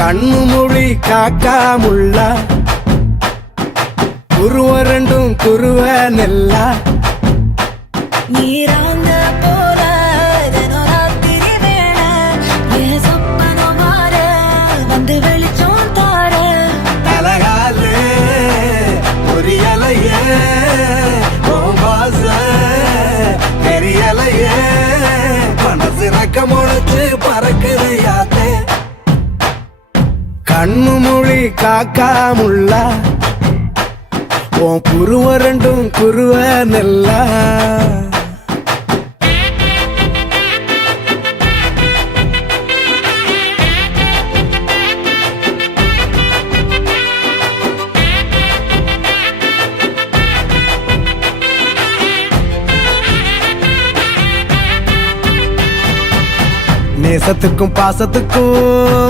கண்ணு மொழி காக்காமுள்ள குருவ ரெண்டும் குருவ நெல்லா நீராங்க போல தினராத்திரி வேண என் சொப்பனம் மாற வந்து வெளிச்சம் தார தலகாலே பொரியலையே ஓம்பாச பெரியலையே மனசு ரக்க முளைச்சு பறக்குது யாத்தே கண்ணு மொழி காக்காமுள்ள உன் குருவ ரெண்டும் குருவ நெல்லா நேசத்துக்கும் பாசத்துக்கும்